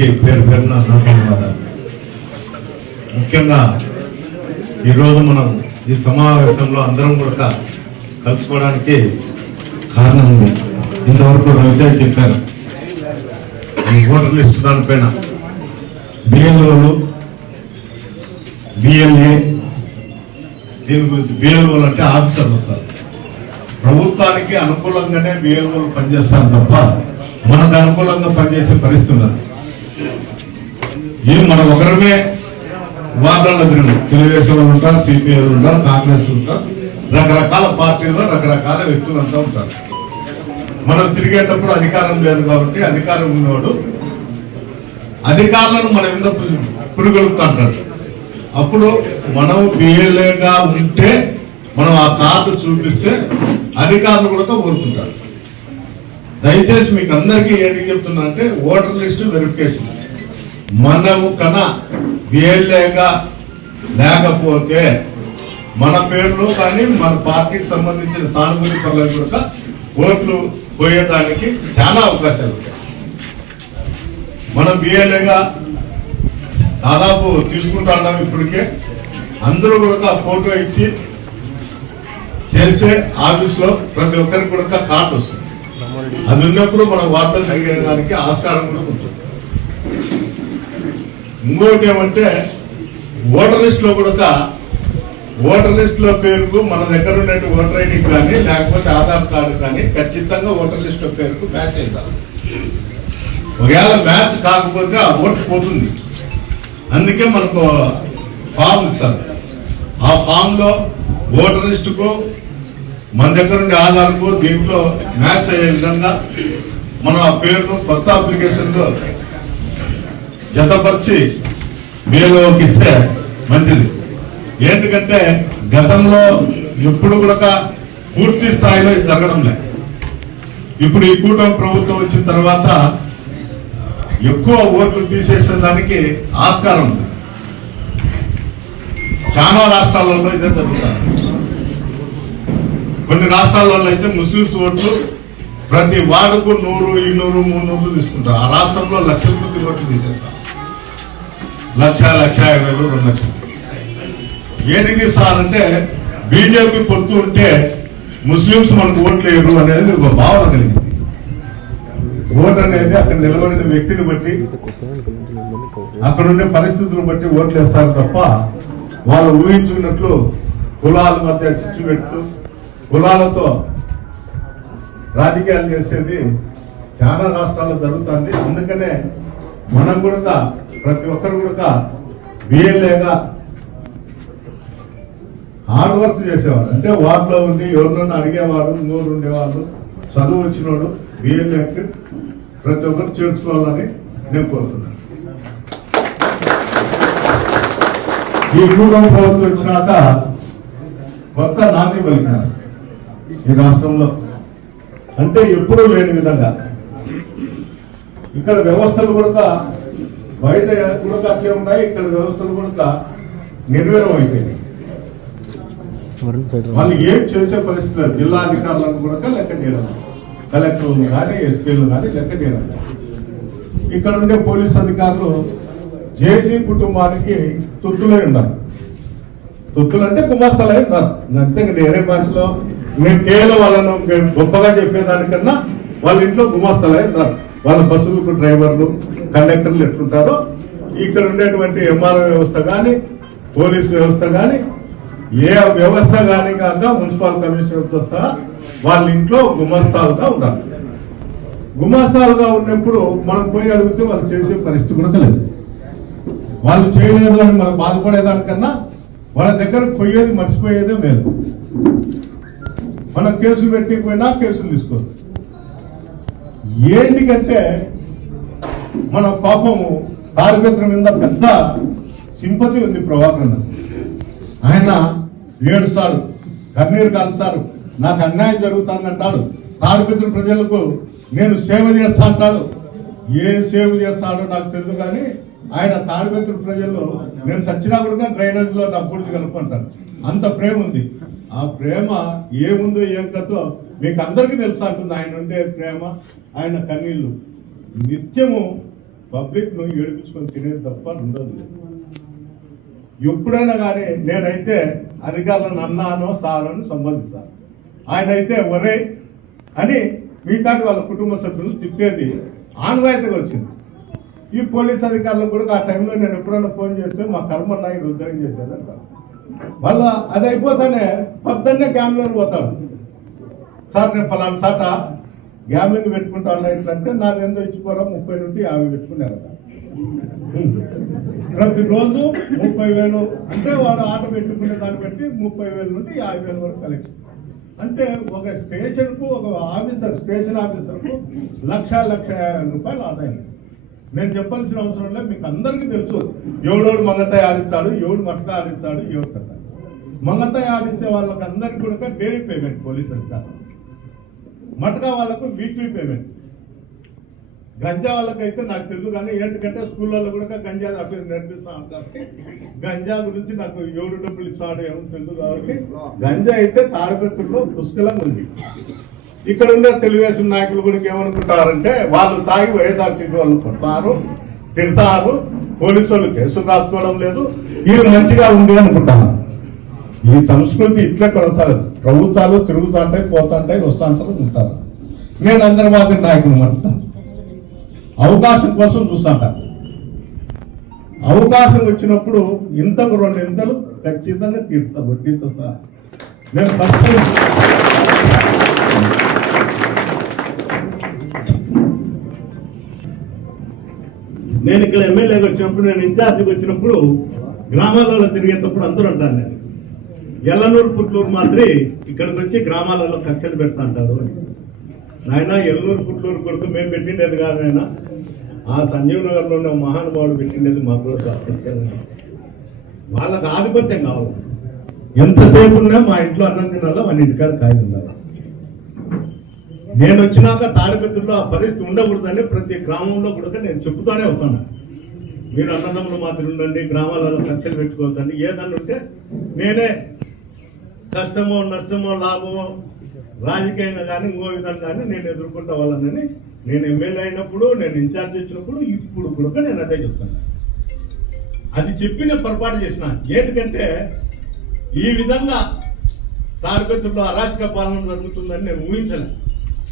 అందరికీ పేరు పేరున ధన్యవాదాలు. ముఖ్యంగా ఈరోజు మనం ఈ సమావేశంలో అందరం కూడా కలుసుకోవడానికి కారణం ఉంది. ఇంతవరకు రవితేజ చెప్పారు ఈ ఓటర్ లిస్టు దానిపైన బిఎల్ఓలు బిఎల్ఏ దీని గురించి బిఎల్ఓలు అంటే ఆఫీసర్లు సార్ ప్రభుత్వానికి అనుకూలంగానే బిఎల్ఓలు పనిచేస్తారు తప్ప మనకు అనుకూలంగా పనిచేసే పరిస్థితి ఉన్నది. ఇది మనం ఒకరమే వార్డులలో తిరగదు. తెలుగుదేశం వాళ్ళు ఉంటారు, సిపిఐ ఉంటారు, కాంగ్రెస్ ఉంటారు, రకరకాల పార్టీల్లో రకరకాల వ్యక్తులంతా ఉంటారు. మనం తిరిగేటప్పుడు అధికారం లేదు కాబట్టి అధికారం ఉన్నవాడు అధికారులను మనం ఎందుకు పురుగొలుపుతా అంటాడు. అప్పుడు మనం బిఎల్ఏగా ఉంటే మనం ఆ కార్డు చూపిస్తే అధికారులు కూడా ఊరుకుంటారు. దయచేసి మీకు అందరికీ ఏంటి చెప్తున్నా అంటే ఓటర్ లిస్టు వెరిఫికేషన్ మనము బిఎల్ఏగా లేకపోతే మన పేర్లు కానీ మన పార్టీకి సంబంధించిన సానుభూతి పనులకు కూడా ఓట్లు పోయేదానికి చాలా అవకాశాలు ఉంటాయి. మనం బిఎల్ఏగా దాదాపు తీసుకుంటా ఉన్నాం. ఇప్పటికే అందరూ కూడా ఫోటో ఇచ్చి చేసే ఆఫీస్లో ప్రతి ఒక్కరికి కూడా కార్డు వస్తుంది. అది ఉన్నప్పుడు మనం వార్తలు తిరిగేదానికి ఆస్కారం కూడా ఉంటుంది. ఇంకోటి ఏమంటే ఓటర్ లిస్ట్ లో కూడా ఓటర్ లిస్ట్ లో పేరుకు మన దగ్గర ఉన్నట్టు ఓటర్ ఐడి కానీ లేకపోతే ఆధార్ కార్డు కానీ ఖచ్చితంగా ఓటర్ లిస్ట్ లో పేరుకు మ్యాచ్ అవుతారు. ఒకవేళ మ్యాచ్ కాకపోతే ఆ ఓటు పోతుంది. అందుకే మనకు ఫామ్ ఇస్తారు. ఆ ఫామ్ లో ఓటర్ లిస్టుకు మన దగ్గర ఉండే ఆధార్కు దీంట్లో మ్యాచ్ అయ్యే విధంగా మనం ఆ పేరును కొత్త అప్లికేషన్ లో జతపరిచి బిఎల్ఓకి ఇస్తే మంచిది. ఎందుకంటే గతంలో ఎప్పుడు కూడా పూర్తి స్థాయిలో ఇది జరగడం లేదు. ఇప్పుడు ఈ కూటమి ప్రభుత్వం వచ్చిన తర్వాత ఎక్కువ ఓట్లు తీసేసేదానికి ఆస్కారం ఉంది. చాలా రాష్ట్రాలలో ఇదే జరుగుతుంది. కొన్ని రాష్ట్రాలలో అయితే ముస్లింస్ ఓట్లు ప్రతి వార్డుకు 100, 200, 300 తీసుకుంటారు. ఆ రాష్ట్రంలో లక్షల కొద్ది ఓట్లు తీసేస్తారు. 1,50,000, 2 లక్షలు. ఏది సార్ అంటే బీజేపీ పొత్తు ఉంటే ముస్లింస్ మనకు ఓట్లు వేయరు అనేది ఒక భావన కలిగింది. ఓటు అనేది అక్కడ నిలబడిన వ్యక్తిని బట్టి అక్కడుండే పరిస్థితులను బట్టి ఓట్లు వేస్తారు తప్ప వాళ్ళు ఊహించుకున్నట్లు కులాల మధ్య చిచ్చు పెడుతూ కులాలతో రాజకీయాలు చేసేది చాలా రాష్ట్రాల్లో జరుగుతుంది. అందుకనే మనం కూడా ప్రతి ఒక్కరు కూడా బిఎల్ఏగా హార్డ్ వర్క్ చేసేవాడు. అంటే వార్డులో ఉండి ఎవరినైనా అడిగేవాడు, నూరు ఉండేవాళ్ళు, చదువు వచ్చినోడు బిఎల్ఏకి ప్రతి ఒక్కరు చేర్చుకోవాలని నేను కోరుతున్నాను. ఈ కూటమి ప్రభుత్వం వచ్చినాక కొత్త నాంది పలికినారు ఈ రాష్ట్రంలో. అంటే ఎప్పుడూ లేని విధంగా ఇక్కడ వ్యవస్థలు కూడా బయట కూడా అట్లే ఉన్నాయి. ఇక్కడ వ్యవస్థలు కూడా నిర్వీర్యం అయిపోయినాయి. వాళ్ళు ఏం చేసే పరిస్థితి లేదు. జిల్లా అధికారులను కూడా లెక్క చేయడం, కలెక్టర్లను కానీ ఎస్పీలను కానీ లెక్క చేయడం. ఇక్కడ ఉండే పోలీస్ అధికారులు జేసీ కుటుంబానికి తొత్తులై ఉన్నారు. తొత్తులు అంటే గుమాస్తాలై ఉన్నారు. అంతే వేరే భాషలో మేము కేవలం వాళ్ళను గొప్పగా చెప్పేదానికన్నా వాళ్ళ ఇంట్లో గుమాస్తాలై ఉన్నారు. వాళ్ళ బస్సులకు డ్రైవర్లు, కండక్టర్లు ఎట్లుంటారో ఇక్కడ ఉండేటువంటి ఎంఆర్ఓ వ్యవస్థ కానీ పోలీస్ వ్యవస్థ కానీ ఏ వ్యవస్థ కానీ కాక మున్సిపల్ కమిషనర్తో సహా వాళ్ళ ఇంట్లో గుమస్తాలుగా ఉండాలి. గుమస్తాలుగా ఉన్నప్పుడు మనం పోయి అడిగితే వాళ్ళు చేసే పరిస్థితి కూడా లేదు. వాళ్ళు చేయలేదు అని మనం బాధపడేదానికన్నా వాళ్ళ దగ్గరకు పోయేది మర్చిపోయేదే మేలు. మనం కేసులు పెట్టిపోయినా కేసులు తీసుకోవాలి. ఏంటికంటే మన పాపము తాడిపత్రి మీద పెద్ద సింపతి ఉంది ప్రభాకర్. ఆయన ఏడుస్తాడు, కన్నీరు కాల్చారు, నాకు అన్యాయం జరుగుతుందంటాడు. తాడిపత్రి ప్రజలకు నేను సేవ చేస్తా అంటాడు. ఏ సేవ చేస్తాడో నాకు తెలుసు కానీ ఆయన తాడిపత్రి ప్రజల్లో నేను సచ్చినా కూడా డ్రైనేజ్ లో డబ్బులు కలుపుకుంటాను. అంత ప్రేమ ఉంది. ఆ ప్రేమ ఏముందో ఏం కథో మీకు అందరికీ తెలుసు అంటుంది. ఆయన ఉండే ప్రేమ, ఆయన కన్నీళ్లు నిత్యము పబ్లిక్ ను ఏడిపించుకొని తినేది తప్ప ఉండదు. ఎప్పుడైనా కానీ నేనైతే అధికారులను అన్నానో సారో అని సంబోధిస్తాను. ఆయన అయితే ఒరే అని మిగతాటి వాళ్ళ కుటుంబ సభ్యులు తిట్టేది ఆన్వాయితీగా వచ్చింది. ఈ పోలీస్ అధికారులకు కూడా ఆ టైంలో నేను ఎప్పుడైనా ఫోన్ చేస్తే మా కర్మ నాయుడు ఉద్యోగం చేసేదంట. వాళ్ళ అది అయిపోతానే పొద్దున్నే గ్యామ్లర్ పోతాడు. సార్ నేను ఫలానా సాట గ్యామ్లింగ్ పెట్టుకుంటా ఉన్నా ఇట్లంటే నాది ఎంతో ఇచ్చిపోరా 30 నుండి 50 పెట్టుకున్నారట. ప్రతిరోజు 30,000 అంటే వాడు ఆట పెట్టుకునే దాన్ని బట్టి 30,000 నుండి 50,000 వరకు కలెక్షన్. అంటే ఒక స్టేషన్ కు ఒక ఆఫీసర్ స్టేషన్ ఆఫీసర్ కు 1,50,000 రూపాయలు ఆదాయం. నేను చెప్పాల్సిన అవసరం లేదు, మీకు అందరికీ తెలుసు ఎవడోడు మంగతాయి ఆడించాడు, ఎవడు మటక ఆడించాడు, ఎవరు కదా. మంగతాయి ఆడించే వాళ్ళకి అందరికీ కూడా డైలీ పేమెంట్ పోలీస్ అధికారులు, మటకా వాళ్ళకు వీక్లీ పేమెంట్. గంజా వాళ్ళకైతే నాకు తెలుసు కానీ ఏంటంటే స్కూళ్ళల్లో కూడా గంజా నేర్పిస్తాను కాబట్టి గంజా గురించి నాకు ఎవరు డబ్బులు ఇస్తాడు ఏమో తెలుసు కాబట్టి గంజా అయితే తాడిపత్రుల్లో పుష్కలంగా ఉంది. ఇక్కడ ఉన్న తెలుగుదేశం నాయకులు కూడా ఏమనుకుంటారంటే వాళ్ళు తాగి వైఎస్ఆర్సీపీ వాళ్ళు కొడతారు, తిడతారు, పోలీసు వాళ్ళు కేసులు రాసుకోవడం లేదు, ఇది మంచిగా ఉంది అనుకుంటారు. ఈ సంస్కృతి ఇట్లా కొనసాగదు. ప్రభుత్వాలు తిరుగుతుంటాయి, పోతుంటాయి, వస్తుంటారు, ఉంటారు. నేను అందరివాది నాయకుడు అంట అవకాశం కోసం చూస్తాంట. అవకాశం వచ్చినప్పుడు ఇంతకు 2 ఇంతలు ఖచ్చితంగా తీరుస్తా వడ్డీతో సహా. నేను ఫస్ట్ నేను ఇక్కడ ఎమ్మెల్యేగా వచ్చినప్పుడు, నేను ఇన్ఛార్జికి వచ్చినప్పుడు గ్రామాలలో తిరిగేటప్పుడు అందరూ అంటాను నేను ఎల్లనూరు పుట్లూరు మాదిరి ఇక్కడికి వచ్చి గ్రామాలలో కక్షలు పెడతా అంటారు అని. నాయన ఎల్లూరు పుట్లూరు కొడుకు మేము పెట్టిండేది కాదు నాయన, ఆ సంజీవ్ నగర్లో ఉన్న మహానుభావుడు పెట్టిండేది మాకు కూడా వాళ్ళకి ఆధిపత్యం కావాలి. ఎంతసేపు ఉన్నా మా ఇంట్లో అన్నం తినాలా, మన ఇంటికాడ కాయలు ఉండాలి. నేను వచ్చినాక తాడిపత్రుల్లో ఆ పరిస్థితి ఉండకూడదని ప్రతి గ్రామంలో కూడా నేను చెప్తానే వస్తాను. మీరు అన్నదమ్ములు మాత్రం ఉండండి, గ్రామాలలో కక్షలు పెట్టుకోవద్దండి. ఏదన్నా ఉంటే నేనే కష్టమో నష్టమో లాభమో రాజకీయంగా కానీ ఇంకో విధంగా కానీ నేను ఎదుర్కొంటా వాళ్ళని నేను ఎమ్మెల్యే అయినప్పుడు, నేను ఇన్ఛార్జ్ వచ్చినప్పుడు, ఇప్పుడు కూడా నేను అదే చెప్తాను. అది చెప్పి నేను పొరపాటు చేసిన. ఏంటంటే ఈ విధంగా తాడిపత్రుల్లో అరాచక పాలన జరుగుతుందని నేను ఊహించలే.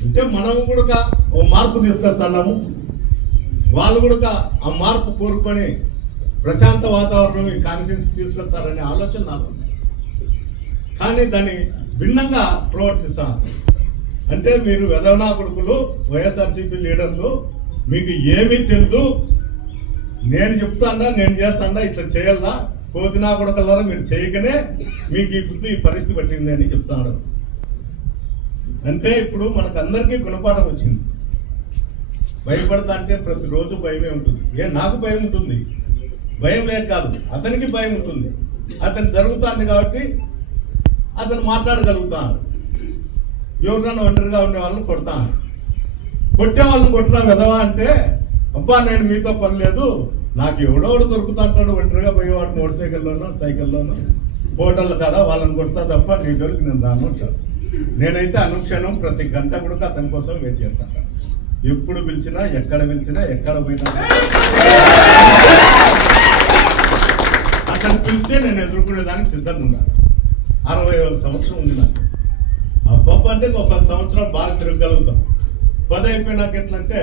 అంటే మనము కూడా ఓ మార్పు తీసుకొస్తున్నాము, వాళ్ళు కూడా ఆ మార్పు కోరుకొని ప్రశాంత వాతావరణం ఈ కాన్స్టిట్యూన్సీ తీసుకొస్తారనే ఆలోచన నాకు ఉంది. కానీ దాన్ని భిన్నంగా ప్రవర్తిస్తారు. అంటే మీరు వెధవనా కొడుకులు, వైఎస్ఆర్సీపీ లీడర్లు, మీకు ఏమీ తెలియదు, నేను చెప్తాడా నేను చేస్తాడా ఇట్లా చేయాలా, కోతినా కొడుకల్లారా మీరు చేయకనే మీకు ఇప్పుడు ఈ పరిస్థితి పట్టింది అని చెప్తాడు. అంటే ఇప్పుడు మనకందరికీ గుణపాఠం వచ్చింది. భయపడతా అంటే ప్రతిరోజు భయమే ఉంటుంది. నాకు భయం ఉంటుంది, భయం లేక కాదు, అతనికి భయం ఉంటుంది. అతను జరుగుతుంది కాబట్టి అతను మాట్లాడగలుగుతాను. ఎవరినైనా ఒంటరిగా ఉండే వాళ్ళని కొడతాను. కొట్టే వాళ్ళని కొట్టినా వెదవా అంటే అబ్బా నేను మీతో పని లేదు, నాకు ఎవడోడు దొరుకుతా అంటాడు ఒంటరిగా పోయేవాడు మోటార్ సైకిల్లోనో సైకిల్లోనో హోటల్ కాడ వాళ్ళని కొడతా తప్ప నీ జోలికి నేను రాను అంటాడు. నేనైతే అనుక్షణం ప్రతి గంట కూడా అతని కోసం వెయిట్ చేస్తాను. ఎప్పుడు పిలిచినా, ఎక్కడ పిలిచినా, ఎక్కడ పోయినా అతను పిలిచే నేను ఎదుర్కొనేదానికి సిద్ధంగా ఉన్నాను. 61 సంవత్సరం ఉంది నాకు. అబ్బబ్బ అంటే ఒక 10 సంవత్సరాలు బాగా తిరగలుగుతాం. 10 అయిపోయినాక ఎట్లంటే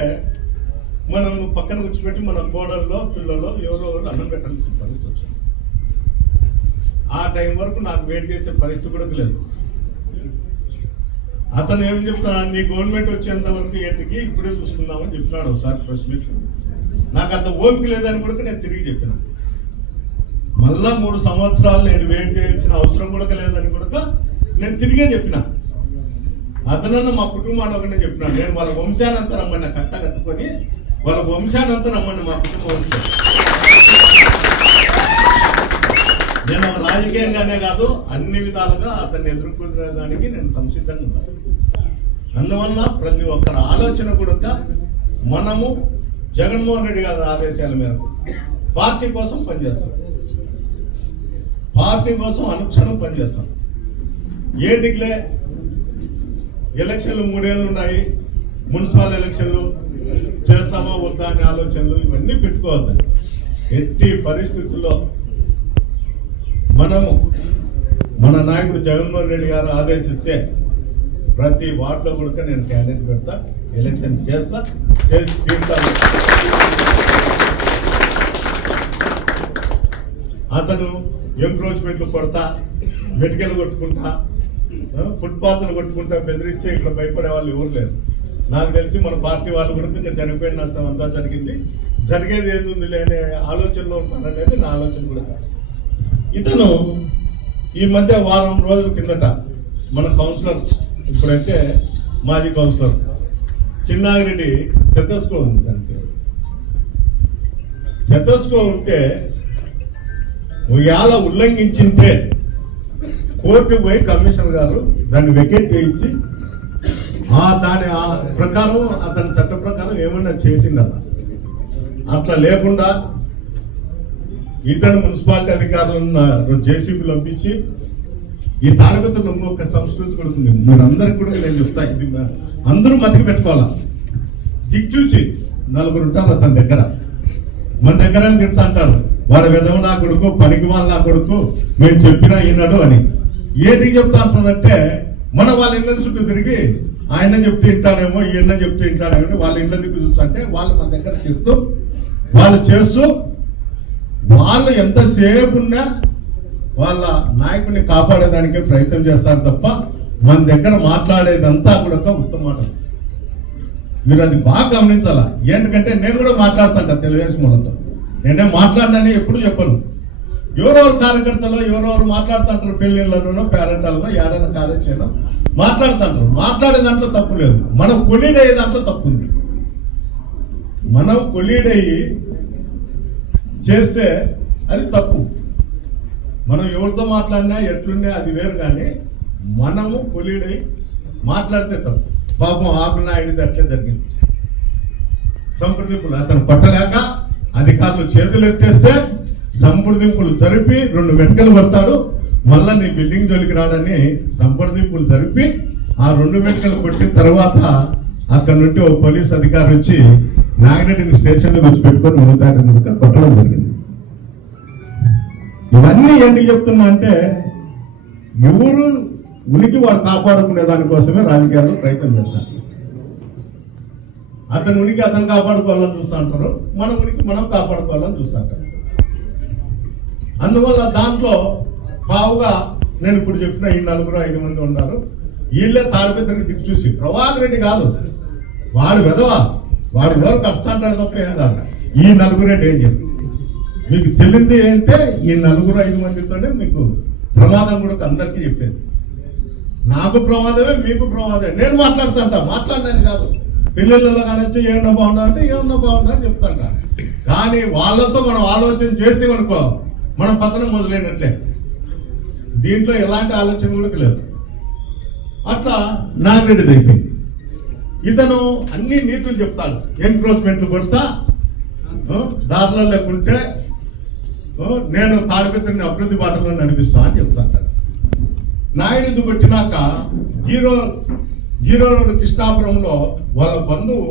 మనం పక్కన కూర్చోబెట్టి మన కోడల్లో పిల్లల్లో ఎవరో అన్నం పెట్టాల్సిన పరిస్థితి వచ్చింది. ఆ టైం వరకు నాకు వెయిట్ చేసే పరిస్థితి కూడా లేదు. అతను ఏం చెప్తున్నాడు, నీ గవర్నమెంట్ వచ్చేంత వరకు ఏంటికి ఇప్పుడే చూసుకుందామని చెప్తున్నాడు ఒకసారి ప్రెస్ మీట్. నాకు అంత ఓపిక లేదని కూడా నేను తిరిగి చెప్పిన. మళ్ళా 3 సంవత్సరాలు నేను వెయిట్ చేయాల్సిన అవసరం కూడా లేదని కూడా నేను తిరిగే చెప్పిన. అతనన్న మా కుటుంబాన్ని ఒకనే చెప్పినాడు, నేను వాళ్ళ వంశానంతా రమ్మని కట్ట కట్టుకొని వాళ్ళ వంశానంతా రమ్మని మా కుటుంబ వంశం. నేను రాజకీయంగానే కాదు అన్ని విధాలుగా అతన్ని ఎదుర్కొనే దానికి నేను సంసిద్ధంగా ఉన్నాను. అందువల్ల ప్రతి ఒక్కరి ఆలోచన కూడా మనము జగన్మోహన్ రెడ్డి గారి ఆదేశాల మేరకు పార్టీ కోసం పనిచేస్తాం, పార్టీ కోసం అనుక్షణం పనిచేస్తాం. ఏంటికిలే ఎలక్షన్లు 3 ఏళ్ళు ఉన్నాయి, మున్సిపల్ ఎలక్షన్లు చేస్తామా వద్దా అనే ఆలోచనలు ఇవన్నీ పెట్టుకోవద్దని. ఎట్టి పరిస్థితుల్లో మనము మన నాయకుడు జగన్మోహన్ రెడ్డి గారు ఆదేశిస్తే ప్రతి వార్డులో కూడా నేను క్యాండిడేట్ పెడతా, ఎలక్షన్ చేసి తీరుతాను. అతను ఎంక్రోచ్మెంట్లు కొడతా, మెటికలు కొట్టుకుంటా, ఫుట్పాత్లు కొట్టుకుంటా బెదిరిస్తే ఇక్కడ భయపడే వాళ్ళు ఎవరు లేరు. నాకు తెలిసి మన పార్టీ వాళ్ళు కూడా ఇంకా చనిపోయిన నష్టం అంతా జరిగింది, జరిగేది ఏముంది లేని ఆలోచనలో ఉంటారనేది నా ఆలోచన కూడా కాదు. ఇతను ఈ మధ్య వారం రోజుల కిందట మన కౌన్సిలర్, ఇప్పుడంటే మాజీ కౌన్సిలర్ చిన్నాగిరెడ్డి సెతస్కో ఉంది, దానికి సెతస్కో ఉంటే ఇవాళ ఉల్లంఘించింటే కోర్టుకు పోయి కమిషనర్ గారు దాన్ని వెకేట్ చేయించి దాని ప్రకారం అతని చట్ట ప్రకారం ఏమన్నా చేసిందట. అట్లా లేకుండా ఇతను మున్సిపాలిటీ అధికారులను జేసీబీ పంపించి ఈ తాడిపత్రులు ఇంకొక సంస్కృతి కూడా ఉంది. మీరందరికీ కూడా నేను చెప్తా, ఇది అందరూ మతికి పెట్టుకోవాలా. దిక్చూచి నలుగురు ఉంటారు అతని దగ్గర, మన దగ్గర తిడతా అంటాడు, వాడు విధవ నా కొడుకు, పనికి వాళ్ళ నా కొడుకు, మేము చెప్పినా ఈనాడు అని. ఏంటి చెప్తా అంటారంటే మన వాళ్ళ ఇళ్ళ చుట్టూ తిరిగి ఆయన చెప్తే వింటాడేమో, ఈయన చెప్తే వింటాడేమో వాళ్ళ ఇళ్ళ దిక్కు చూస్తుంటే వాళ్ళు మన దగ్గర చెప్తూ వాళ్ళు చేస్తూ వాళ్ళు ఎంతసేపు ఉన్నా వాళ్ళ నాయకుడిని కాపాడేదానికే ప్రయత్నం చేస్తారు తప్ప మన దగ్గర మాట్లాడేదంతా కూడా ఉత్తమ మాటలు. మీరు అది బాగా గమనించాలా. ఏంటంటే నేను కూడా మాట్లాడుతుంటా తెలుగుదేశం వాళ్ళతో, నేనే మాట్లాడినని ఎప్పుడు చెప్పను. ఎవరెవరు కార్యకర్తలు ఎవరెవరు మాట్లాడుతుంటారు, పెళ్లిళ్ళలోనో పేరెంటాలనో ఏడైనా కార్యక్రమం మాట్లాడుతుంటారు. మాట్లాడే దాంట్లో తప్పు లేదు, మనం కొలీడ్ అయ్యే దాంట్లో తప్పు ఉంది. మనం కొలీడ్ అయ్యి చేస్తే అది తప్పు. మనం ఎవరితో మాట్లాడినా ఎట్లున్నా అది వేరు, కానీ మనము కొలీడ్ అయ్యి మాట్లాడితే తప్పు. పాపం ఆపినాయుడిది అట్లే జరిగింది. సంప్రదింపులు అతను పట్టలేక అధికారులు చేతులు ఎత్తేస్తే సంప్రదింపులు జరిపి 2 మెటకలు పడతాడు, మళ్ళా నీ బిల్డింగ్ జోలికి రాడని సంప్రదింపులు జరిపి ఆ 2 మెటకలు కొట్టిన తర్వాత అక్కడ నుండి ఓ పోలీస్ అధికారి వచ్చి నాగిరెడ్డిని స్టేషన్లో కూర్చోబెట్టుకొని 150 మెటకలు కొట్టడం జరిగింది. ఇవన్నీ ఎందుకు చెప్తున్నా అంటే ఎవరు ఉనికి వాడు కాపాడుకునే దానికోసమే రాజకీయాల్లో ప్రయత్నం చేస్తారు. అతని ఉనికి అతను కాపాడుకోవాలని చూస్తూ ఉంటారు, మన ఉనికి మనం కాపాడుకోవాలని చూస్తుంటారు. అందువల్ల దాంట్లో పావుగా నేను ఇప్పుడు చెప్పిన ఈ 4-5 మంది ఉన్నారు. వీళ్ళే తాడిపత్రికి దిక్కు చూసి, ప్రభాకర్ రెడ్డి కాదు వాడు వెధవా, వాడు ఎవరు ఖర్చు అంటాడు తప్ప ఏం కాదు. ఈ 4 డేంజర్. మీకు తెలియంది ఏంటంటే ఈ 4-5 మందితోనే మీకు ప్రమాదం కూడా అందరికీ చెప్పేది. నాకు ప్రమాదమే, మీకు ప్రమాదమే. నేను మాట్లాడుతుంటా, మాట్లాడినాను కాదు. పిల్లలలో కానొచ్చి ఏమన్నా బాగుండా అంటే ఏమన్నా బాగుండా అని చెప్తాంట. కానీ వాళ్ళతో మనం ఆలోచన చేసి అనుకో మనం పతనం మొదలైనట్లే. దీంట్లో ఎలాంటి ఆలోచన కూడా లేదు. అట్లా నాగిరెడ్డిది అయిపోయింది. ఇతను అన్ని నీతులు చెప్తాడు, ఎంక్రోచ్మెంట్లు కొడతా, దారిలో లేకుంటే నేను తాడిపత్రిని అభివృద్ధి బాటలో నడిపిస్తా అని చెప్తాడు. నాయుడు కొట్టినాక జీరో రోడ్ కృష్ణాపురంలో వాళ్ళ బంధువు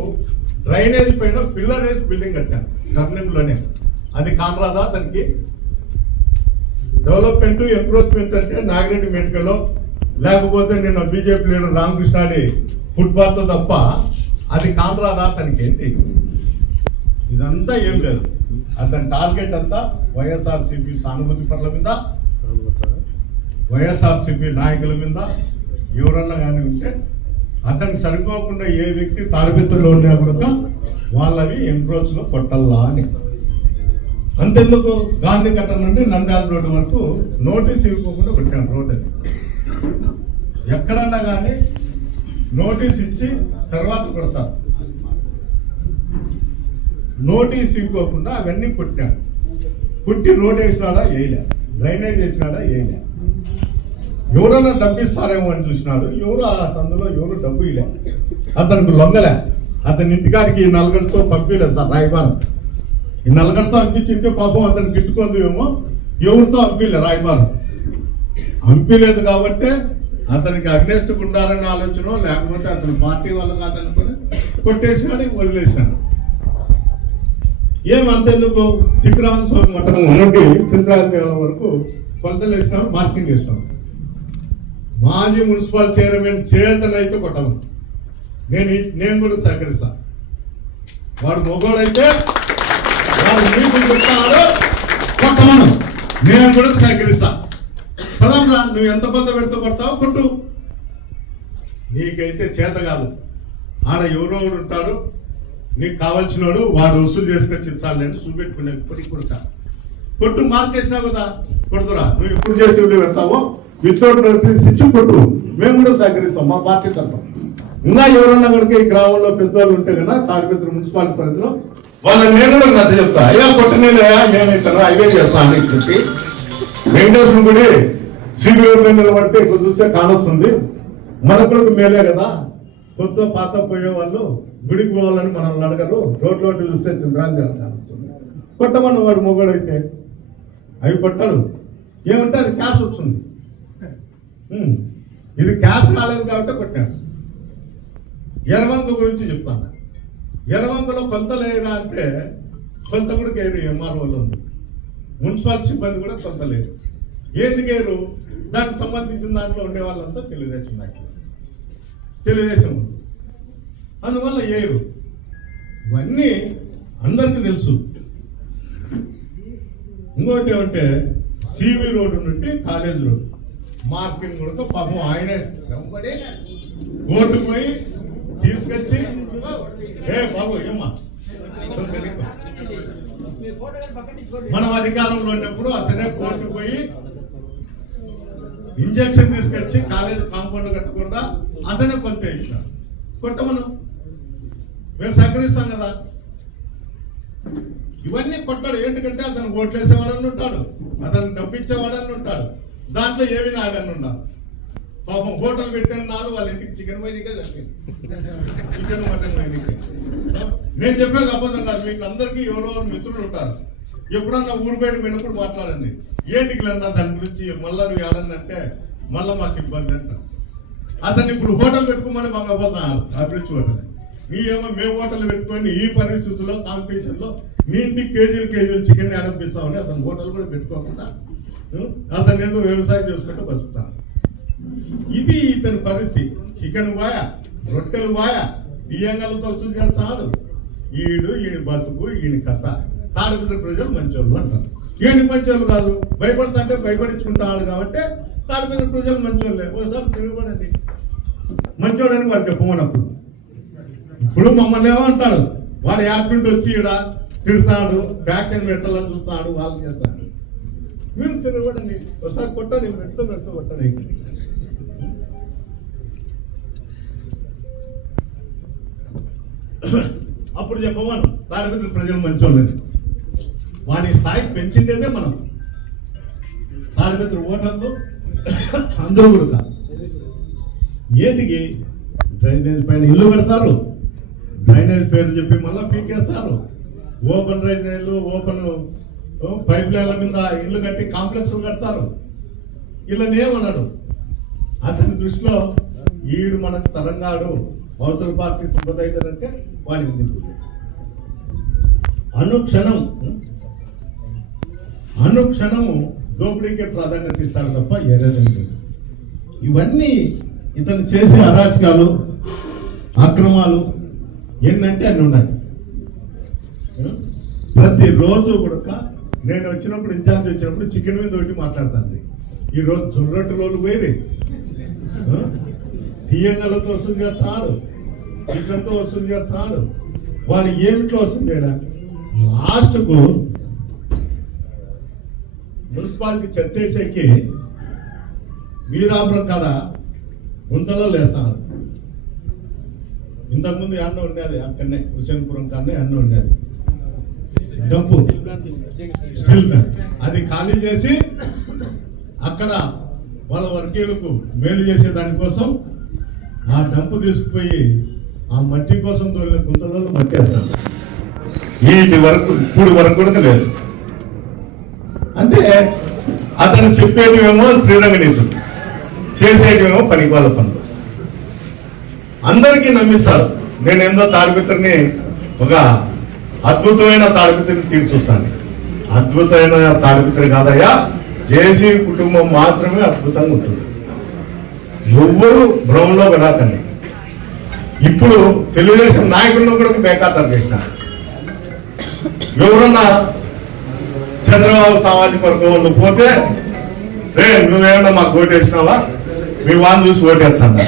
డ్రైనేజ్ పైన పిల్లర్ వేసి బిల్డింగ్ కట్టాను టర్నింగ్ లోనే. అది కానరాదా దానికి? డెవలప్మెంట్ ఎంక్రోచ్మెంట్ అంటే నాగిరెడ్డి మెట్కలో, లేకపోతే నిన్న బీజేపీ లీడర్ రామకృష్ణాడి ఫుట్పాత్ తప్ప అది కానరాదా అతనికి? ఏంటి ఇదంతా ఏం లేదు. అతని టార్గెట్ అంతా వైఎస్ఆర్సీపీ సానుభూతి పరుల మీద, వైఎస్ఆర్సీపీ నాయకుల మీద. ఎవరన్నా కానీ ఉంటే అతనికి సరిపోకుండా ఏ వ్యక్తి తాడిపత్రులో ఉన్నా కూడా వాళ్ళవి ఎంక్రోచ్ లో కొట్టల్లా అని. అంతెందుకు గాంధీ కట్ట నుండి నంద్యాల రోడ్డు వరకు నోటీస్ ఇవ్వకుండా కొట్టాను రోడ్డు. ఎక్కడన్నా కానీ నోటీస్ ఇచ్చి తర్వాత కొడతారు. నోటీస్ ఇవ్వకుండా అవన్నీ కొట్టాడు. కుట్టి రోడ్ వేసినాడా వేయలే, డ్రైనేజ్ వేసినాడా వేయలే. ఎవరన్నా డబ్బు ఇస్తారేమో అని చూసినాడు. ఎవరు ఆ సందులో ఎవరు డబ్బు ఇలే, అతనికి లొంగలే. అతని ఇంటికాడికి 4 పంపించలేదు సార్ రాయబారం. ఈ 4 పంపించింటే పాపం అతను గిట్టుకోదు ఏమో, ఎవరితో పంపిలే రాయబారం. పంపిలేదు కాబట్టి అతనికి అగ్నెస్ట్ ఉండాలనే ఆలోచన, లేకపోతే అతని పార్టీ వాళ్ళ కాదనుకుని కొట్టేసినాడు, వదిలేసినాడు. ఏమంతెందుకు తిక్కురామ స్వామి మఠం నుండి చింతరాజదేవాల వరకు కొలతలు వేసినాడు, మార్కింగ్ వేసినాడు. మాజీ మున్సిపల్ చైర్మన్ చేతనైతే కొట్టమను, నేను కూడా సహకరిస్తా. వాడు మొగోడైతే వాడు నీకు చెప్తాడు కొట్టమను, నేను కూడా సహకరిస్తా. పదమ్రా, నువ్వు ఎంత బంద పెడుతూ కొడతావు కొట్టు, నీకైతే చేత కాదు. ఆడ ఎవరో ఉంటాడు నీకు కావాల్సినోడు, వాడు వసూలు చేసుకొచ్చి ఇచ్చాలని చూపెట్టుకునే ఇప్పటికి కొడుతా కొట్టు. మార్కేసినావు కదా కొడుతురా, నువ్వు ఎప్పుడు చేసి పెడతావో వితౌట్ నోటీస్ ఇచ్చి కొట్టు, మేము కూడా సహకరిస్తాం మా పార్టీ తరఫున. ఇంకా ఎవరన్నా కనుక ఈ గ్రామంలో పెద్దవాళ్ళు ఉంటే కదా తాడిపత్రి మున్సిపాలిటీ పరిధిలో వాళ్ళని నేను కూడా నచ్చ చెప్తా. అయ్యా కొట్టనేలయ్యా, నేనైతాను హైవే చేస్తాను అని చెప్పి వెంకటేశ్వర గుడి సిబిఐ నిలబడితే ఇప్పుడు చూస్తే కానొస్తుంది. మనకు మేలే కదా, కొత్త పాత పోయే వాళ్ళు గుడికి పోవాలని మనల్ని అడగరు. రోడ్లో చూస్తే చంద్రాంజలి కానొస్తుంది. కొట్టమన్న వాడు మొగడైతే అవి కొట్టాడు. ఏమంటే అది క్యాష్ వచ్చింది, ఇది క్యాష్ రాలేదు కాబట్టి కొట్టాడు. ఎర్రవంక గురించి చెప్తాను. ఎర్రవంకలో కొలత లేరా అంటే కొలత కూడా కేరు ఎంఆర్ఓలో ఉంది, మున్సిపల్ సిబ్బంది కూడా కొలత లేరు. ఏంటి కేరు? దానికి సంబంధించిన దాంట్లో ఉండే వాళ్ళంతా తెలుగుదేశం నాయకులు, తెలుగుదేశం ఉంది, అందువల్ల ఏరు. ఇవన్నీ అందరికీ తెలుసు. ఇంకోటి ఏమంటే సివి రోడ్డు నుండి కాలేజ్ రోడ్డు మార్కింగ్ కూడా పాపం ఆయనే శ్రమపడి కోర్టుకు పోయి తీసుకొచ్చి, ఏ బాబు ఏమ్మా మనం అధికారంలో ఉన్నప్పుడు అతనే కోర్టుకు పోయి ఇంజక్షన్ తీసుకొచ్చి కాలేజ్ కాంపౌండ్ కట్టకుండా అతనే కొంత ఇచ్చాడు. కొట్టమను, మేము సహకరిస్తాం కదా. ఇవన్నీ కొట్టాడు. ఏంటంటే అతను ఓట్లు వేసేవాడని ఉంటాడు, అతను డబ్బు ఇచ్చేవాడని ఉంటాడు, దాంట్లో ఏమి నాడని ఉన్నాడు. పాపం హోటల్ పెట్టినారు, వాళ్ళ ఇంటికి చికెన్ వైనికే చెప్పింది, చికెన్ మటన్ వైనికే. నేను చెప్పేది అబద్ధం కాదు. మీకు అందరికీ ఎవరెవరు మిత్రులు ఉంటారు, ఎప్పుడన్నా ఊరు బయట పోయినప్పుడు మాట్లాడండి. ఏంటికి లేదన్నా దాని గురించి, మళ్ళా నువ్వు ఏడన్నంటే మళ్ళా మాకు ఇబ్బంది అంట. అతను ఇప్పుడు హోటల్ పెట్టుకోమని మాకు అబద్ధాడు, అభిరుచి హోటల్. ఏమో మేము హోటల్ పెట్టుకొని ఈ పరిస్థితుల్లో కాంపిటీషన్ లో మీ ఇంటికి కేజీలు చికెన్ ఆడంపిస్తామని అతను హోటల్ కూడా పెట్టుకోకుండా అతను ఏదో వ్యవసాయం చేసుకుంటూ బతుకుతాను. ఇది ఇతని పరిస్థితి. చికెన్ వాయ, రొట్టెలు వాయ, బియ్యంగలతో వసూలు చేస్తాడు. ఈయన బతుకు, ఈయన కథ. తాడిపత్రి ప్రజలు మంచోళ్ళు అంటారు. ఈయన మంచోళ్ళు కాదు, భయపడతాంటే భయపడించుకుంటాడు కాబట్టి తాడిపత్రి ప్రజలు మంచోళ్ళే. ఒకసారి తిరగబడండి మంచోడని వాడు చెప్పమన్నప్పుడు. ఇప్పుడు మమ్మల్ని ఏమంటాడు, వాడు యాక్సిడెంట్ వచ్చి ఈడ తిడతాడు, వ్యాక్సిన్ పెట్టాలని చూస్తాడు, వాళ్ళు చేస్తాడు. మీరు తిరగబడండి, ఒకసారి కొట్టండి, పెడుతూ కొట్టండి. అప్పుడు చెప్పమను తాడిపత్రి ప్రజలు మంచోళ్ళని. వాడి స్థాయికి పెంచిండేదే మనం. తాడిపత్రి ఓటర్లు అందరూ కూడా కాదు. ఏంటికి డ్రైనేజ్ పైన ఇల్లు పెడతారు, డ్రైనేజ్ పేరు చెప్పి మళ్ళీ పీకేస్తారు. ఓపెన్ డ్రైనేజ్లు, ఓపెన్ పైప్ లైన్ల మీద ఇల్లు కట్టి కాంప్లెక్స్లు కడతారు. వీళ్ళని ఏమన్నాడు, అతని దృష్టిలో ఈడు మనకు తరంగాడు, అవతల పార్టీ సింపథైజర్ అంటే వాడి అనుక్షణము దోపిడీకే ప్రాధాన్యత ఇస్తాడు తప్ప ఏదేదని లేదు. ఇవన్నీ ఇతను చేసే అరాచకాలు, అక్రమాలు ఏంటంటే అన్ని ఉన్నాయి. ప్రతిరోజు కూడా నేను వచ్చినప్పుడు, ఇన్ఛార్జ్ వచ్చినప్పుడు చికెన్ మీద ఒకటి మాట్లాడతాను. ఈరోజు జొర్రొట్టు రోజులు పోయి తీయంగలతో వసూలు చేస్తాడు, చికెన్తో వసూలు చేస్తాడు. వాడు ఏమిట్లో వసూలు చేయడానికి లాస్ట్కు మున్సిపాలిటీ చెత్తేసేకి వీరాపురం కాడ గుంతలో లేస్తాడు. ఇంతకుముందు అన్న ఉండేది అక్కడనే, హుసేన్పురం కాడనే అన్న ఉండేది డంపు స్టీల్ ప్లాంట్. అది ఖాళీ చేసి అక్కడ వాళ్ళ వర్గీయులకు మేలు చేసే దానికోసం ఆ డంపు తీసుకుపోయి ఆ మట్టి కోసం తోలిన గుంతలలో మట్టి వేస్తాను. వీటి వరకు ఇప్పుడు వరకు కూడా లేదు. అంటే అతను చెప్పేటివేమో శ్రీరంగ నీతులు, చేసేటివేమో పనికివాళ్ళ పనులు. అందరికీ నమ్మిస్తారు. నేనేందో తాడిపత్రిని ఒక అద్భుతమైన తాడిపత్రిని తీర్చొస్తాను. అద్భుతమైన తాడిపత్రి కాదయ్యా, జేసీ కుటుంబం మాత్రమే అద్భుతంగా ఉంటుంది. ఎవ్వరు భ్రమంలో పడాకండి. ఇప్పుడు తెలుగుదేశం నాయకులను కూడా బేఖాతరు చేసినారు. ఎవరన్నా చంద్రబాబు సామాజిక వర్గం వాళ్ళు పోతే, రే నువ్వేమన్నా మాకు ఓటేసినావా, మీ వాళ్ళని చూసి ఓటేచ్చన్నా.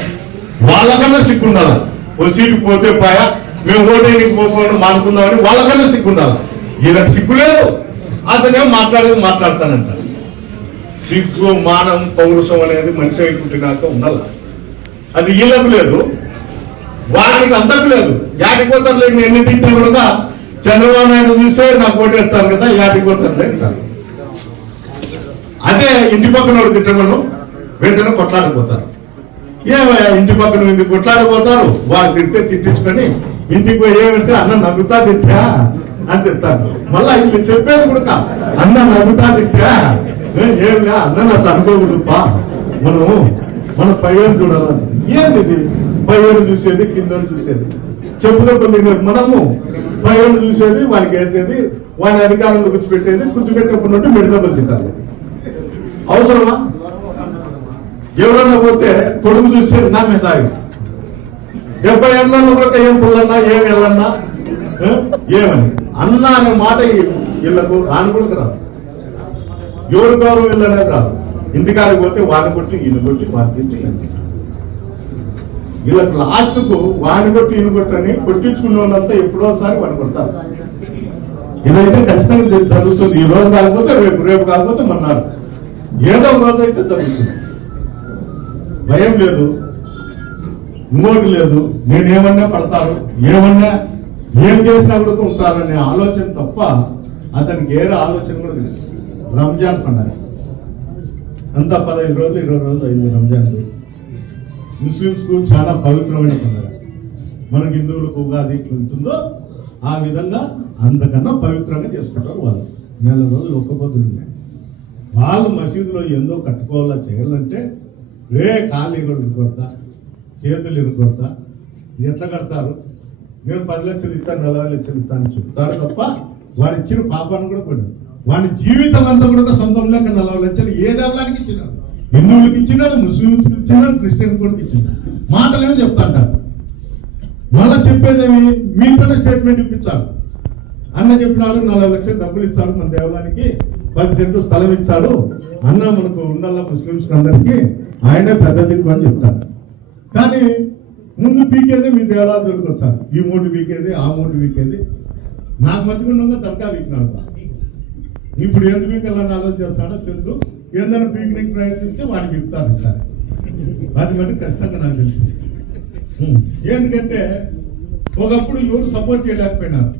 వాళ్ళకన్నా సిగ్గుండాలా, ఓ సీటు పోతే పోయా మేము ఓటేనికి పోకుండా మానుకుందామని వాళ్ళకన్నా సిగ్గుండాలా. వీళ్ళకి సిగ్గు లేదు, అతనేం మాట్లాడతానంటాడు. సిగ్గు, మానం, పౌరుషం అనేది మనిషి అయిపుట్టినాక ఉండాల. అది వీళ్ళకు లేదు, వాడికి అంతకు లేదు. యాటికి పోతారు లేదు, ఎన్ని తింటే కూడా చంద్రబాబు నాయుడు చూస్తే నాకు ఓటేస్తాను కదా, యాటికి పోతారు లేదు. అదే ఇంటి పక్కన వాడు తిట్టమను వెంటనే కొట్లాడిపోతారు. ఏమయ్యా ఇంటి పక్కన ఇంటికి కొట్లాడిపోతారు, వాడు తిడితే తిట్టించుకొని ఇంటికి పోయి ఏమంటే అన్న నవ్వుతా తిట్టా అని చెప్తారు. మళ్ళా వీళ్ళు చెప్పేది కూడా అన్న నవ్వుతా తిట్టా, ఏమిలే అన్న అట్లా అనుకోకూడదుపా, మనం పైన చూడాలంటే ఏంది ఇది, పైన చూసేది కింద చూసేది చెప్పుతో పొందింది. మనము పైన చూసేది వానికి వేసేది, వాని అధికారంలో కూర్చోబెట్టేది, కూర్చోబెట్టినప్పుడు మెడిదబ్బలు తిట్టాలి. అవసరమా? ఎవరన్నా పోతే కొడుకు చూసేది నా మీద 70 ఏళ్ళలో కూడా ఏం పుల్లన్నా ఏం వెళ్ళన్నా ఏమని అన్న అనే మాట వీళ్ళకు రాని కూడా రాదు. ఎవరు గౌరవం వీళ్ళనేది రాదు. ఇంటికాడికి పోతే వాడిని కొట్టి ఈయన కొట్టి వాడి తింటే వీళ్ళకి లాస్ట్కు వాడిని కొట్టి ఈయన కొట్టని కొట్టించుకున్న వాళ్ళంతా ఎప్పుడోసారి వాడిని కొడతారు. ఇదైతే ఖచ్చితంగా జరుగుతుంది. ఈ రోజు కాకపోతే రేపు కాకపోతే మన్నాడు ఏదో రోజు అయితే జరుగుతుంది. భయం లేదు, ఇంకోటి లేదు. నేనేమన్నా పడతారు, ఏమన్నా ఏం చేసినా కూడా ఉంటారనే ఆలోచన తప్ప అతనికి ఏరే ఆలోచన కూడా తెలుసు. రంజాన్ పండుగ అంతా 15 రోజులు 20 రోజులు అయింది రంజాన్. ముస్లింస్ కు చాలా పవిత్రమైన పండుగ. మనకి హిందువులకు ఉగాది ఉంటుందో ఆ విధంగా అంతకన్నా పవిత్రంగా చేసుకుంటారు వాళ్ళు. 4 రోజులు ఒక్క పొద్దులు ఉన్నాయి. వాళ్ళు మసీదులో ఎందో కట్టుకోవాలా చేయాలంటే కాళ్ళు ఇరుకొడతా, చేతులు ఇరుకొడతా, ఎట్లా కడతారు? నేను 10 లక్షలు ఇస్తాను, 40 లక్షలు ఇస్తాను చెప్తారు తప్ప వాడి ఇచ్చిన పాపాన్ని కూడా పడి వాడి జీవితం అంతా కూడా సొంతం లేక 40 లక్షలు ఏ దేవాలయానికి ఇచ్చినాడు, హిందువులకు ఇచ్చినాడు, ముస్లింస్కి ఇచ్చినాడు, క్రిస్టియన్ కూడా ఇచ్చినాడు. మాటలేమో చెప్తాంటారు. మళ్ళా చెప్పేదేమి మీతోనే స్టేట్మెంట్ ఇప్పించాడు. అన్న చెప్పినాడు 40 లక్షలు డబ్బులు ఇస్తాడు, మన దేవాలయానికి 10 సెంట్లు స్థలం ఇచ్చాడు అన్న, మనకు ఉండాల ముస్లింస్ అందరికీ ఆయనే పెద్ద దిక్కు అని చెప్తాడు. కానీ ముందు పీకేది మీ దేవాలయాలు దొరికొచ్చారు. ఈ 3 పీకేది, ఆ 3 పీకేది. నాకు మధ్యగుండంగా దర్గా పీకినాడు. ఇప్పుడు ఎందుకు పీకాలని ఆలోచన చేస్తాడో తెలుసు. ఏదైనా పీకినికి ప్రయత్నించి వాడిని పీకుతారు సార్. అది బట్టి ఖచ్చితంగా నాకు తెలుసు. ఎందుకంటే ఒకప్పుడు ఎవరు సపోర్ట్ చేయలేకపోయినారు.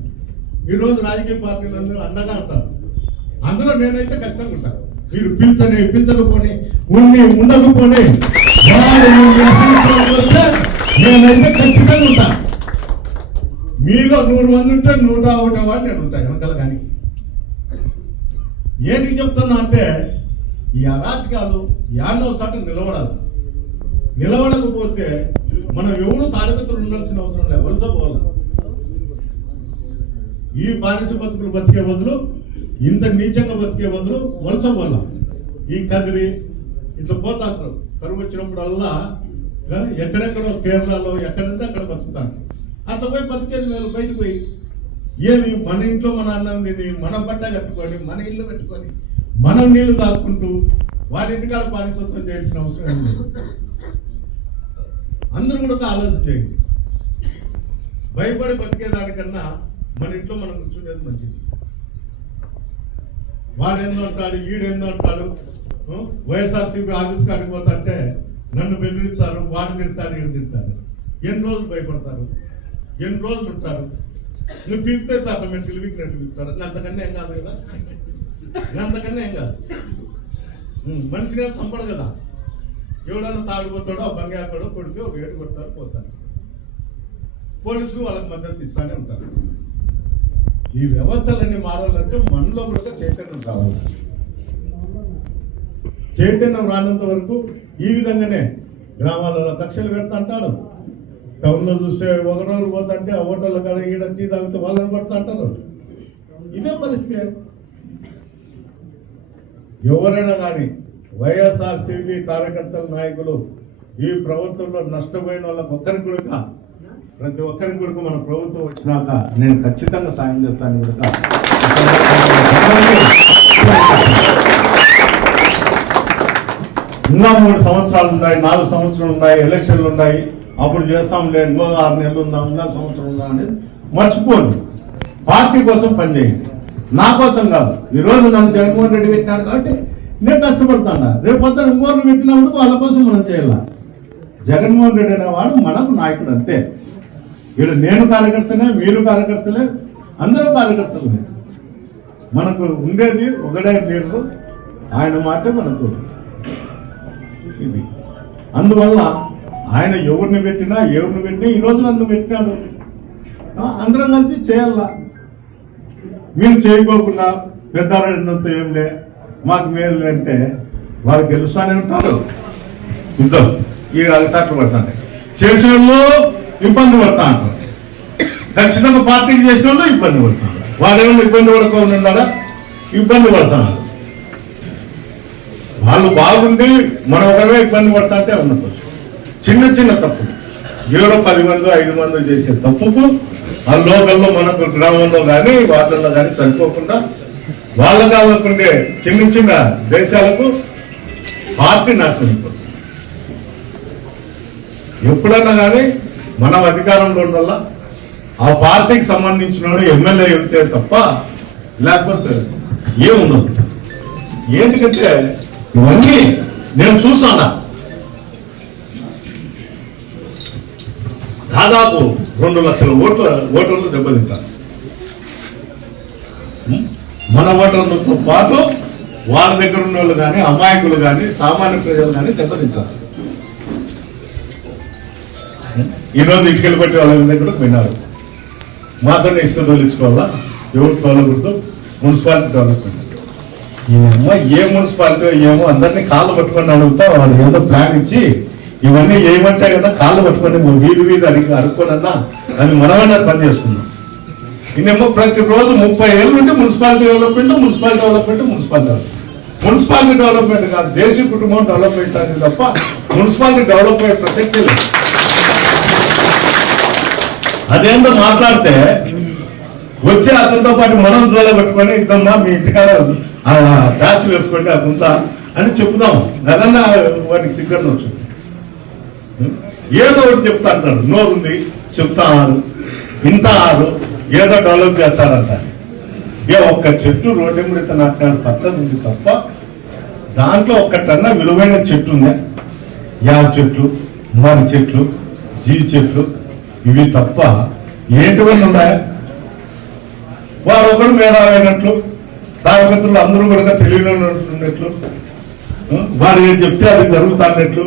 ఈరోజు రాజకీయ పార్టీలు అందరూ అండగా ఉంటారు. అందులో నేనైతే ఖచ్చితంగా ఉంటాను. మీరు పిలిచకపోని ఉండకపోని నేనైతే ఖచ్చితంగా ఉంటాను. మీలో 100 మంది ఉంటే 101 వాడు నేను ఉంటాను వెనకాల. కానీ ఏంటి చెప్తున్నా అంటే ఈ అరాచకాలు యాడో సాటి నిలబడాలి. నిలబడకపోతే మనం ఎవరు తాడిపత్రులు ఉండాల్సిన అవసరం లేదు, వలస పోవాలి. ఈ బానిస బతుకులు బతికే బదులు, ఇంత నీచంగా బతికే బదులు వలస పోలా. ఈ కదిరి ఇట్లా పోతాంటారు. కరువు వచ్చినప్పుడల్లా ఎక్కడెక్కడో కేరళలో ఎక్కడంటే అక్కడ బతుకుతాను. అట్లా పోయి బతికేది మేము బయటకు పోయి ఏమి మన ఇంట్లో మన అన్నం తిని, మన బట్ట కట్టుకొని, మన ఇల్లు పెట్టుకొని, మనం నీళ్లు తాక్కుంటూ వాటింటికాడ బానిసత్వం చేయాల్సిన అవసరం ఏం లేదు. అందరూ కూడా ఆలోచన చేయండి. భయపడి బతికేదానికన్నా మన ఇంట్లో మనం కూర్చుండేది మంచిది. వాడేందో అంటాడు, వీడేందో అంటాడు. వైఎస్ఆర్సీపీ ఆఫీస్ కాడికి పోతాంటే నన్ను బెదిరిస్తారు, వాడు తిడతాడు, వీడు తిడతాడు. ఎన్ని రోజులు భయపడతారు, ఎన్ని రోజులు ఉంటారు? నువ్వు పీకితే అట్లా మెట్లు పీకినట్టు పీకుతాడు. అంతకన్నా ఏం కాదు కదా, అంతకన్నా ఏం కాదు. మనిషినే సంపడు కదా. ఎవడన్నా తాడిపోతాడో ఆ బంగాకడో కొడితే ఒక ఏడు కొడతాడు, పోతాడు. పోలీసులు వాళ్ళకి మద్దతు ఇస్తానే ఉంటారు. ఈ వ్యవస్థలన్నీ మారాలంటే మనలో కూడా చైతన్యం కావాలి. చైతన్యం రానంత వరకు ఈ విధంగానే గ్రామాలలో కక్షలు పెడతా అంటాడు, టౌన్ లో చూస్తే ఒకరోజు పోతుంటే ఆ హోటల్ కాడ ఈడ టీ తాగితే వాళ్ళని పడుతూ అంటారు. ఇదే పరిస్థితి. ఎవరైనా కానీ వైఎస్ఆర్సీపీ కార్యకర్తల నాయకులు ఈ ప్రభుత్వంలో నష్టపోయిన వాళ్ళకి ఒక్కరికి కూడా ప్రతి ఒక్కరికి కూడా మన ప్రభుత్వం వచ్చినాక నేను ఖచ్చితంగా సాయం చేస్తాను కూడా. ఇంకా 3 సంవత్సరాలు ఉన్నాయి, 4 సంవత్సరాలు ఉన్నాయి, ఎలక్షన్లు ఉన్నాయి, అప్పుడు చేస్తాంలే, ఇంకో 6 నెలలు ఉందాం, ఇంకా సంవత్సరం ఉందా అనేది మర్చిపోండి. పార్టీ కోసం పనిచేయండి, నా కోసం కాదు. ఈరోజు నన్ను జగన్మోహన్ రెడ్డి పెట్టినాడు కాబట్టి నేను కష్టపడతాను. రేపు పొద్దున ఇంకోరు పెట్టినప్పుడు వాళ్ళ కోసం మనం చేయాల. జగన్మోహన్ రెడ్డి అనేవాడు మనకు నాయకుడు అంతే. ఇక్కడ నేను కార్యకర్తనే, మీరు కార్యకర్తలే, అందరూ కార్యకర్తలే. మనకు ఉండేది ఒకటే లీడరు, ఆయన మాటే మనకు ఇది. అందువల్ల ఆయన ఎవరిని పెట్టినా ఈ రోజు నన్ను పెట్టాడు. అందరం కలిసి చేయాల. మీరు చేయకోకుండా పెద్దారంతా ఏం లే, మాకు మేలు అంటే వాళ్ళు గెలుస్తానే ఉంటారు. ఇద్దరు ఈ అలసాట్లు పడతాయి, చేసిన వాళ్ళు ఇబ్బంది పడతా అంటారు. ఖచ్చితంగా పార్టీకి చేసిన వాళ్ళు ఇబ్బంది పడతారు. వాళ్ళేమో ఇబ్బంది పడుకోకుండా ఉన్నాడా? ఇబ్బంది పడతాను. వాళ్ళు బాగుండి మనం ఒకరే ఇబ్బంది పడతా అంటే ఉన్నది. చిన్న తప్పు, ఎవరో 10 మంది 5 మంది చేసే తప్పుకు ఆ లోకల్లో మనకు గ్రామంలో కానీ వాటిల్లో కానీ సరిపోకుండా వాళ్ళ కావాలకుండే చిన్న దేశాలకు పార్టీ నాశనం అయిపోతుంది. ఎప్పుడన్నా కానీ మనం అధికారంలో ఉండాల, ఆ పార్టీకి సంబంధించిన ఎమ్మెల్యే ఉంటే తప్ప లేకపోతే ఏముండదు. ఎందుకంటే ఇవన్నీ నేను చూసానా. దాదాపు 2 లక్షల ఓటర్లు దెబ్బతింటారు. మన ఓటర్లతో పాటు వాళ్ళ దగ్గర ఉన్న వాళ్ళు కానీ, అమాయకులు కానీ, సామాన్య ప్రజలు కానీ దెబ్బతింటారు. ఈరోజు ఇటుకలు పెట్టి వాళ్ళ దగ్గర విన్నారు. మాతో ఇసుక తోలించుకోవాలా, ఎవరు తోలకూడదు, మున్సిపాలిటీ డెవలప్మెంట్. ఏ మున్సిపాలిటీ ఏమో అందరినీ కాళ్ళు పట్టుకొని అడుగుతా, వాడు ఏదో ప్లాన్ ఇచ్చి ఇవన్నీ ఏమంటే కదా కాళ్ళు పట్టుకొని వీధి అడుక్కోనన్నా అది మనమన్నా పని చేసుకున్నాం. ఇన్నేమో ప్రతిరోజు 30 ఏళ్ళ నుండి మున్సిపాలిటీ డెవలప్మెంట్ కాదు, దేశీ కుటుంబం డెవలప్ అవుతుంది తప్ప మున్సిపాలిటీ డెవలప్ అయ్యే ప్రసక్తి లేదు. అదేందో మాట్లాడితే వచ్చి అతనితో పాటు మనం జోలో పెట్టుకొని ఇద్దమ్మా మీ ఇంటికాడ ప్యాచ్ వేసుకోండి అది ఉందా అని చెప్తాం. అదన్నా వాటికి సిగ్గర్ వచ్చింది. ఏదో ఒకటి చెప్తా అంటాడు, నోరుంది చెప్తాను, వింటారు, ఏదో డెవలప్ చేస్తారంట. ఒక్క చెట్టు రోడ్డు మీద నాటినాడు పచ్చడి ఉంది తప్ప దాంట్లో ఒక్కటన్నా విలువైన చెట్టు ఉందా? యావ చెట్లు, మర్రి చెట్లు, జీవి చెట్లు, ఇవి తప్ప ఏంటివన్నీ ఉన్నాయా? వాడు ఒకరు మేధావైనట్లు, తాగమిత్రులు అందరూ కూడా తెలియనట్లు, వాడు ఏం చెప్తే అది జరుగుతున్నట్లు,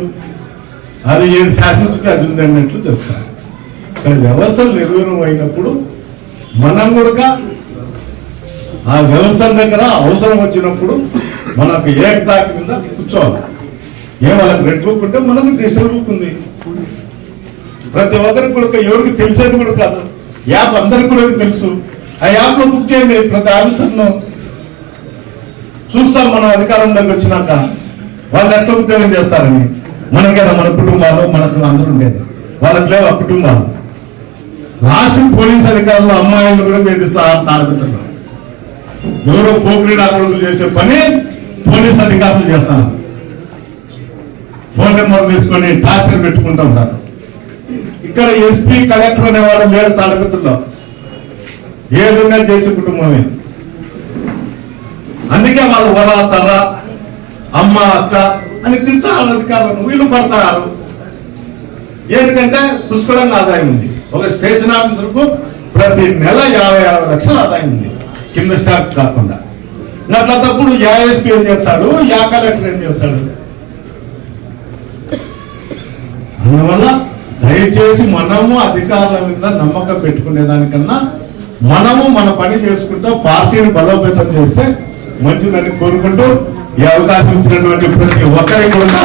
అది ఏది శాసించితే అది ఉంది అన్నట్లు చెప్తారు. ఇక్కడ వ్యవస్థలు నిర్వీర్యం అయినప్పుడు మనం కూడా ఆ వ్యవస్థల దగ్గర అవసరం వచ్చినప్పుడు మనకు ఏకతాటి మీద కూర్చోవాలి. వాళ్ళకి రెడ్ బుక్ ఉంటే మనకు డిజిటల్ బుక్ ఉంది. ప్రతి ఒక్కరికి కూడా ఎవరికి తెలిసేది కూడా కాదు, యాప్ అందరికి కూడా తెలుసు. ఆ యాప్ లో బుక్ చేయండి. ప్రతి ఆఫీసర్ను చూస్తాం మనం అధికారంలోకి వచ్చినాక వాళ్ళు ఎట్లా ఉద్యోగం చేస్తారని. మనకేదా మన కుటుంబాలు మనకు అందరూ ఉండేది, వాళ్ళకి లేవు ఆ కుటుంబాలు. లాస్ట్ పోలీస్ అధికారులు అమ్మాయిలను కూడా వేధిస్తారు. తాడబెట్టడం ఎవరో పోక్రీడా కొడుకులు చేసే పని పోలీస్ అధికారులు చేస్తారు. ఫోన్ నెంబర్ తీసుకొని టార్చర్ పెట్టుకుంటూ ఉంటారు. ఇక్కడ ఎస్పీ కలెక్టర్ అనేవాడు లేడు తాడబెట్టులో, ఏదైనా చేసే కుటుంబమే. అందుకే వాళ్ళు వర తర్ర అమ్మ అక్క అని తింటారు అధికారులను, వీళ్ళు పడతారు. ఎందుకంటే పుష్కలంగా ఆదాయం ఉంది. ఒక స్టేషన్ ఆఫీసర్కు ప్రతి నెల 50-60 లక్షల ఆదాయం ఉంది, కింద స్టాఫ్ కాకుండా. అట్లా తప్పుడు ఎస్పీ ఏం చేస్తాడు, కలెక్టర్ ఏం చేస్తాడు? అందువల్ల దయచేసి మనము అధికారుల మీద నమ్మకం పెట్టుకునే దానికన్నా మనము మన పని చేసుకుంటూ పార్టీని బలోపేతం చేస్తే మంచిదని కోరుకుంటూ ఈ అవకాశం ఇచ్చినటువంటి ప్రతి ఒక్కరికి కూడా